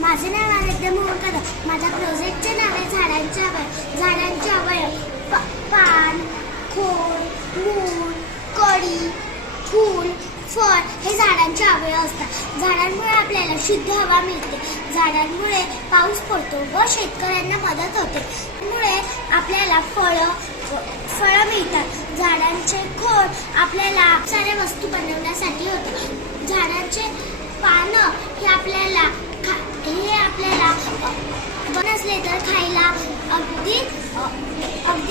माझे नाव आराध्या मोहन कदम. माझ्या प्रोजेक्टचे नाव आहे झाडांचे अवयव. झाडांचे अवयव पान, खोड, मूळ, कळी, फूल, फळ हे झाडांचे अवयव असतात. झाडांमुळे आपल्याला शुद्ध हवा मिळते. झाडांमुळे पाऊस पडतो व शेतकऱ्यांना मदत होते. त्यामुळे आपल्याला फळं मिळतात. झाडांचे खोड आपल्याला साऱ्या वस्तू बनवण्यासाठी होते. झाडांचे पानं हे आपल्याला नसले तर खायला अगदी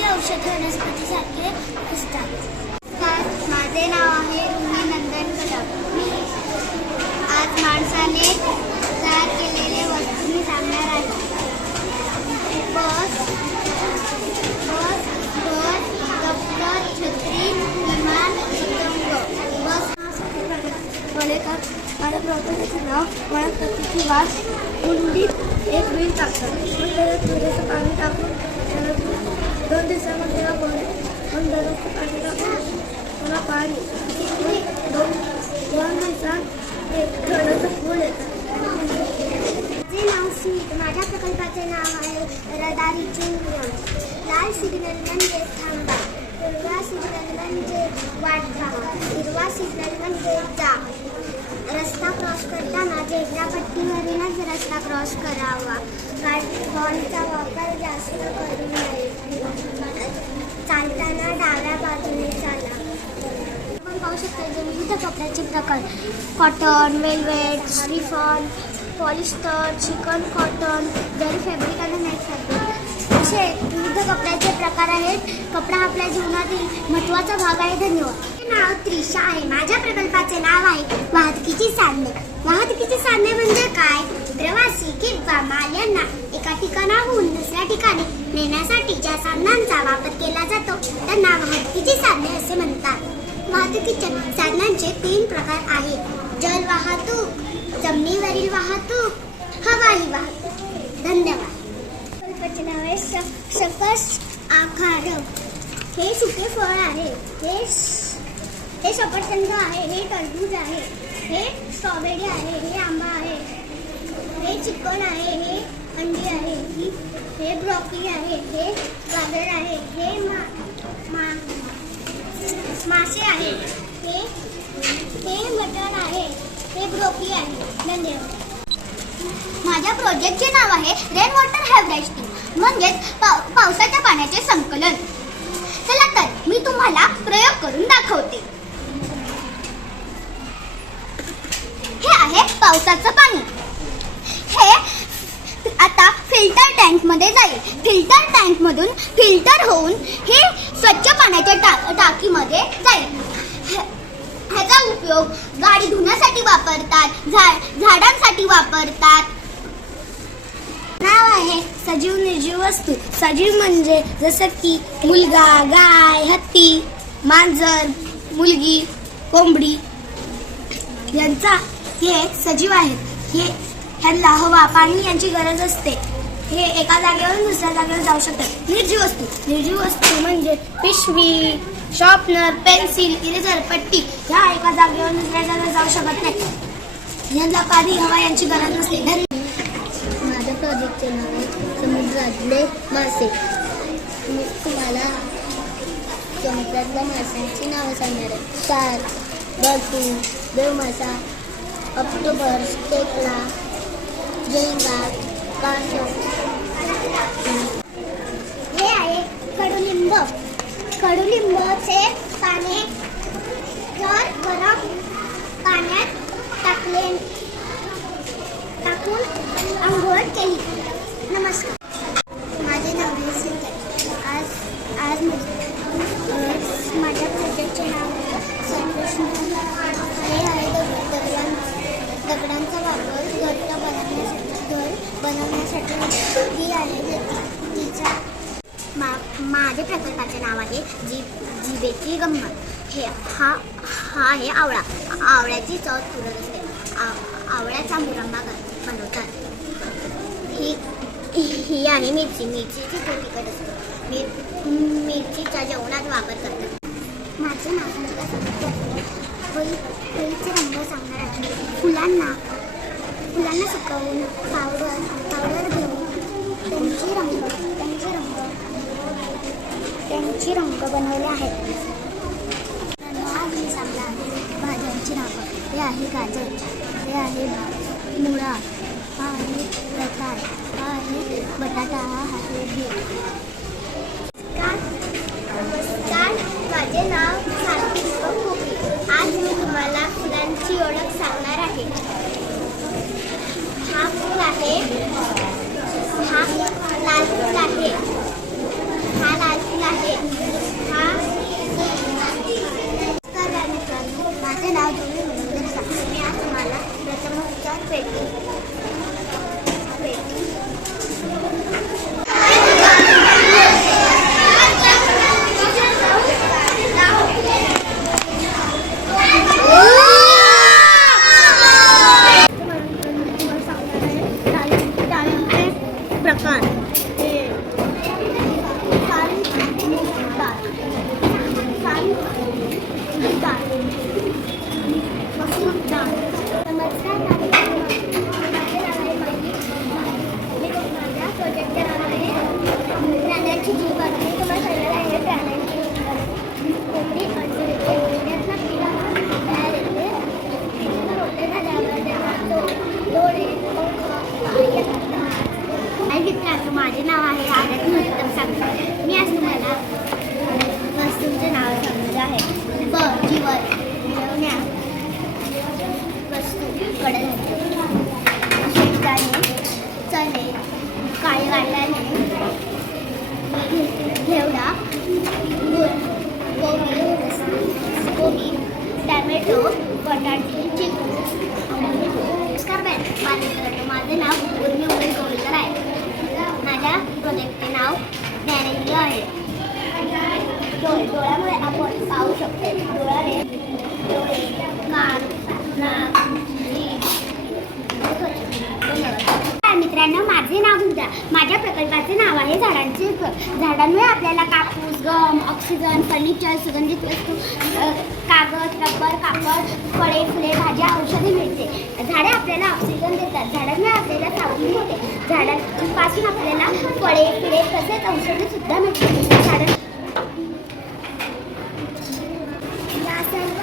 औषध वनस्पतीसारखे असतात. माझे नाव आहे रुमी नंदन कदम. मी आज माणसाने तयार केलेले वस्तू मी सांगणार आहे. बस, दप्तर, छत्री, विमान, पतंग. माझ्या प्रॉपर्टीचं नाव वनस्पतीची वाढ. कुंडीत एक वीज टाकतात. मग त्याला थोडंसं पाणी टाकून त्याला 2 दिवसामध्ये मग दररोज पाणी टाकून मला पाणी 2 दिवसात एक थोडंसं फूल येतं. माझे नाव स्मित. माझ्या प्रकल्पाचे नाव आहे रहदारीचे नियम. लाल सिग्नल म्हणजे थांबा. हिरवा सिग्नल म्हणजे वाट पाहा. हिरवा सिग्नल म्हणजे जा. रस्ता क्रॉस करताना झेब्रा पट्टीवरूनच रस्ता क्रॉस करावा. हॉर्नचा वापर जास्त करू नये. चालताना डाव्या बाजूने चाला. आपण पाहू शकतो जे विविध कपड्याचे प्रकार: cotton, velvet, chiffon, polyester, chicken cotton, जरी फॅब्रिक आणि नेट फॅब्रिक असे विविध कपड्याचे प्रकार आहेत. कपडा आपल्या जीवनातील महत्त्वाचा भाग आहे. धन्यवाद. नाव त्रिशा आहे. माझ्या प्रकल्पाचे नाव आहे वाहतुकीची साधने. वाहतुकीची साधने म्हणजे काय? प्रवासी किंवा माल यांना एका ठिकाणाहून दुसऱ्या ठिकाणी नेण्यासाठी ज्या साधनांचा वापर केला जातो त्यांना वाहतुकीची साधने असे म्हणतात. वाहतुकीच्या साधनांचे 3 प्रकार आहेत: जल वाहतूक, जमिनीवरील वाहतूक, हवाई वाहतूक. धन्यवाद. प्रकल्पाचे नाव आहे सकस आकार. हे सुके फळ आहे. हे सफरचंद आहे. हे टरबूज आहे. हे स्ट्रॉबेरी आहे. हे आंबा आहे. हे चिकन आहे. हे अंडी आहे. हे ब्रोकोली आहे. हे गाजर आहे. हे मासे आहे. हे मटण आहे. हे ब्रोकोली आहे. धन्यवाद. माझ्या प्रोजेक्टचे नाव आहे रेन वॉटर हार्वेस्टिंग म्हणजेच पावसाच्या पाण्याचे संकलन. चला तर मी तुम्हाला प्रयोग करून दाखवते. हे आहे पावसाचं पाणी. हे आता फिल्टर टँक मध्ये जाईल. फिल्टर टँक मधून फिल्टर होऊन हे स्वच्छ पाण्याच्या टाकीमध्ये जाईल. ह्याचा उपयोग गाडी धुण्यासाठी वापरतात. झाडांसाठी वापरतात. नाव आहे सजीव निर्जीव वस्तू. सजीव म्हणजे जसं की मुलगा, गाय, हत्ती, मांजर, मुलगी, कोंबडी यांचा हे सजीव आहेत. ह्यांना हवा, पाणी यांची गरज असते. हे एका जागेवरून दुसऱ्या जागेवर जाऊ शकतात. निर्जीव वस्तू म्हणजे पिशवी, शॉर्पनर, पेन्सिल, इरेझर, पट्टी ह्या एका जागेवरून दुसऱ्या जागेवर जाऊ शकत नाही. यांना पाणी, हवा यांची गरज नसते. माझ्या प्रोजेक्टचे नाव आहे समुद्रातले मासे. मी तुम्हाला समुद्रातल्या माशांची नावं सांगणार आहे: शार्क, डॉल्फिन, देवमासा, ऑक्टोबर, टेकला, झिंगा, कासव. हे आहे कडुलिंब. कडुलिंबाचे पाने जर गरम पाण्यात टाकून आंघोळ केली. नमस्कार. माझे नाव आहे सिद्धार्थ. आज माझ्या प्रोजेक्टचे नाव आहे संरक्षण. हे आहे दगडांचा वापर घट्ट बनवण्यासाठी आहे. माझ्या प्रकल्पाचे नाव आहे जिभेची गंमत. हा आहे आवळा. आवळ्याची चव तुरट असते. आवळ्याचा मुरंबा बनवतात. ही आहे मिरची. मिरचीची चव तिखट असते. मिरचीचा जेवणात वापर करतात. माझे नाव होळीचे रंग सांगणार आहे. फुलांना शिकवून पावडर घेऊन त्यांची रंग बनवले आहेत. आज मी सांगणार आहे भाज्यांची नावं. हे आहे गाजर, हे आहे मुळा, हा आहे रताळ, हा आहे बटाटा, हा आहे बीट. नमस्कार, माझे नाव सारथी कोकणी. आज मी तुम्हाला फुलांची ओळख सांगणार आहे. हा फूल आहे, हा लाल फूल आहे, हा लाल फूल आहे, हा. माझे नाव तुम्ही मी आज तुम्हाला प्रथमोपचार पेटी प्रकार मित्रांनो, माझे नाव आहे आरती उत्तम सागर. मी आज तुम्हाला वस्तूंचे नाव सांगणार आहे. जीवन मिळवण्या वस्तू कडधान्य, शेंगदाणे, चणे, काळे वाटाणे, घेवडा, कोबी, टॅमॅटो, बटाटे, चिकू. नमस्कार माझे नाव उर्मी गोविंदकर आहे. माझ्या प्रोजेक्टचे नाव ज्ञानेंद्र आहे. डोळ्यामुळे आपण पाहू शकतो. डोळे, कान, नाक, जीभ. मित्रांनो, माझे नाव उद्या. माझ्या प्रकल्पाचे नाव आहे झाडांचे घर. झाडांमुळे आपल्याला कापूस, गम, ऑक्सिजन, फर्निचर, सुगंधित वस्तू, कागद, रबर, कापड, फळे, फुले, भाज्या, औषधे मिळते. झाडे आपल्याला ऑक्सिजन देतात. झाडांमुळे आपल्याला सावली होते. झाडांपासून आपल्याला फळे, फुले तसेच औषधे सुद्धा मिळते. झाडा या सर्व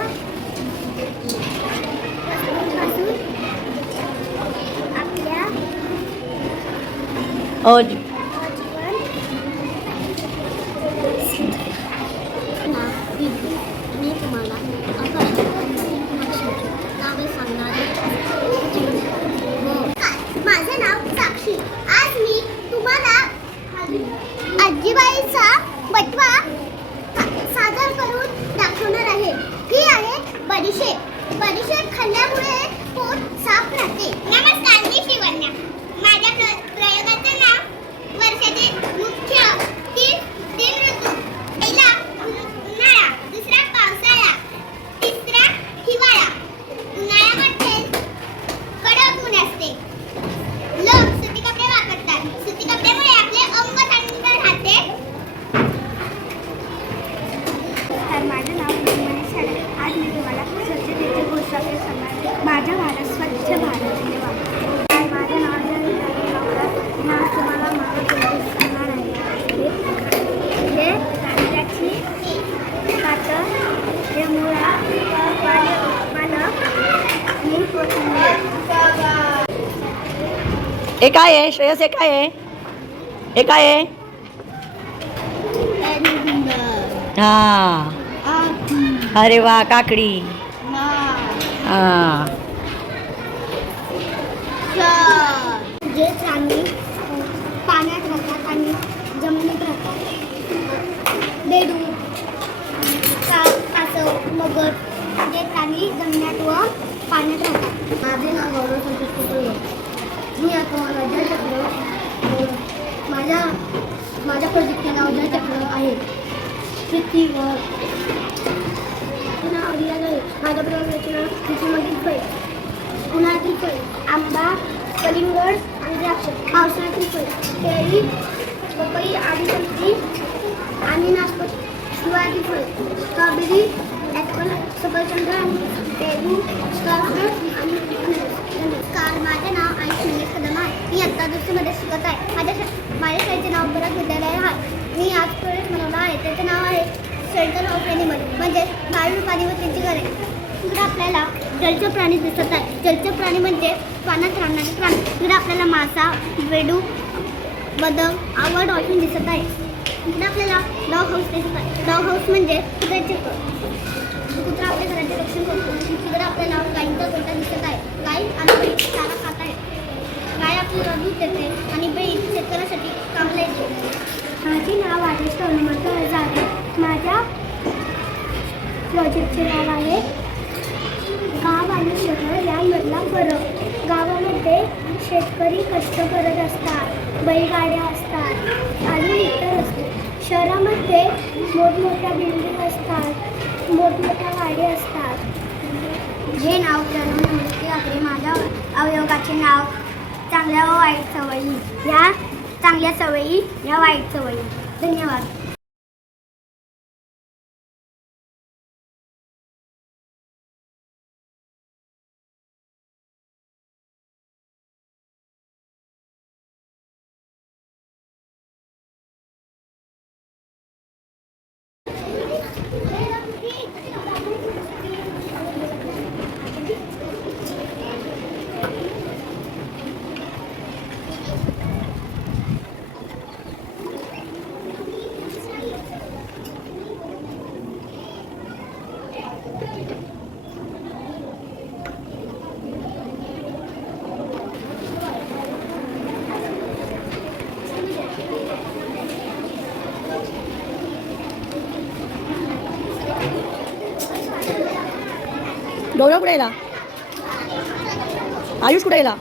वस्तूंपासून आपल्या मी तुम्हाला नावे सांगणार. माझे नाव साक्षी. आज मी तुम्हाला आजीबाईचा बटवा सादर करून दाखवणार आहे. ही आहे बडीशेप. बडीशेप खाल्ल्यामुळे पोट साफ राहते. नमस्कार, मी शिवन्या. माझ्या प्रयोगाचे नाव वर्षाचे मुख्य तीन ऋतू. पहिला उन्हाळा, दुसरा पावसाळा, तिसरा हिवाळा. उन्हाळ्यामध्ये कडक ऊन असते. लोक सुती कपडे वापरतात. सुती कपड्यामुळे आपले अंग थंड राहते. तर माझं नाव मनीषा आहे. आज मी तुम्हाला स्वच्छतेचे गोष्ट सांगणार. माझा भारत स्वच्छ भारत. माझं नाव तुम्हाला सांगणार आहे. हे कांद्याची पातं, हे मुळा, पालक आणि कोथिंबीर. हे काय आहे श्रेयस? हे काय आहे? हे काय आहे? हा, अरे वा, काकडी. हा, जे प्राणी पाण्यात राहतात आणि जमिनीत राहतात. बेडूक, कासव, मगर. जे प्राणी जमिनीत व पाण्यात राहतात. माझे नाव गौरव संतोष कुटुंब. मी आता माझ्या प्रोजेक्टचे नाव जलचक्र आहे. शेतीवर नाव लिहिलं आहे. माझ्या प्रोजेक्टचे नाव शेतीमधील फळे. उन्हाळ्यातील फळे आंबा, कलिंगड आणि द्राक्ष. पावसाळ्यातील फळे केळी, पपई, आदी सब्जी आणि नाशपाती. हिवाळ्यातील फळे स्ट्रॉबेरी, ॲपल, सफरचंद आणि पेरू, स्ट्रॉबेरी आणि. नमस्कार, माझे नाव आहे. शाळेत शिकत आहे. माझ्या शाळेचे नाव परत विद्यालय आहे. मी आज प्रोजेक्ट बनवला आहे. त्याचे नाव आहे शेल्टर ऑफ एनिमल, म्हणजे पाळीव प्राणी व त्यांची घरे. इकडे आपल्याला जलचर प्राणी दिसत आहे. जलचर प्राणी म्हणजे पाण्यात राहणारे प्राणी. इकडे आपल्याला मासा, बेडूक, बदक, आवड डॉल्फिन दिसत आहे. इकडे आपल्याला डॉग हाऊस दिसत आहे. डॉग हाऊस म्हणजे कुत्र्याचे घर. कुत्रा आपल्या घराचे रक्षण करतो. इकडे आपल्याला गाईंचा गोठा दिसत आहे. गाई आणि बैल चारा खात आहे. गाय आपल्याला दूध देते आणि बैल शेतकऱ्यासाठी कामाला येते. माझे नाव आदेश हनुमंत हजारे. माझ्या प्रोजेक्टचे नाव आहे गाव आणि शहर यामधला फरक. गावामध्ये शेतकरी कष्ट करत असतात, बैलगाड्या असतात आणि इतर असते. शहरामध्ये मोठमोठ्या बिल्डिंग असतात, मोठमोठ्या गाड्या असतात. हे नाव प्रणव नमस्ते आकडे. माझ्या अवयवाचे नाव चांगल्या व वाईट सवयी. या चांगल्या सवयी, या वाईट सवयी. धन्यवाद. गौरव कुठे गेला? आयुष कुठे गेला?